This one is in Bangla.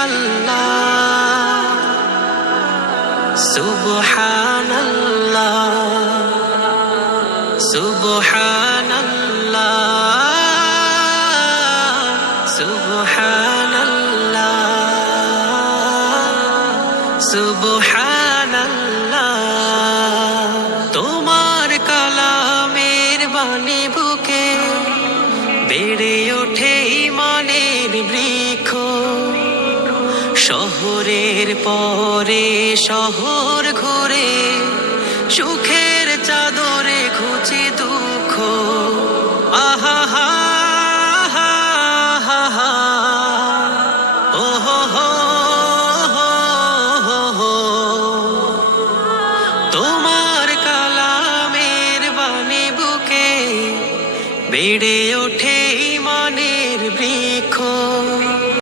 আল্লাহ সুবহানাল্লাহ সুবহানাল্লাহ সুবহানাল্লাহ সুবহানাল্লাহ তোমার কালামের বাণী বুকে বেড়ে ওঠে ঈমানের বৃক্ষ শহরের পরে শহর ঘুরে সুখের চাদরে খুঁজি দুঃখ আহা হা হা হা হা ও হো হো হো হো হো তোমার কালামের বাণী বুকে বেড়ে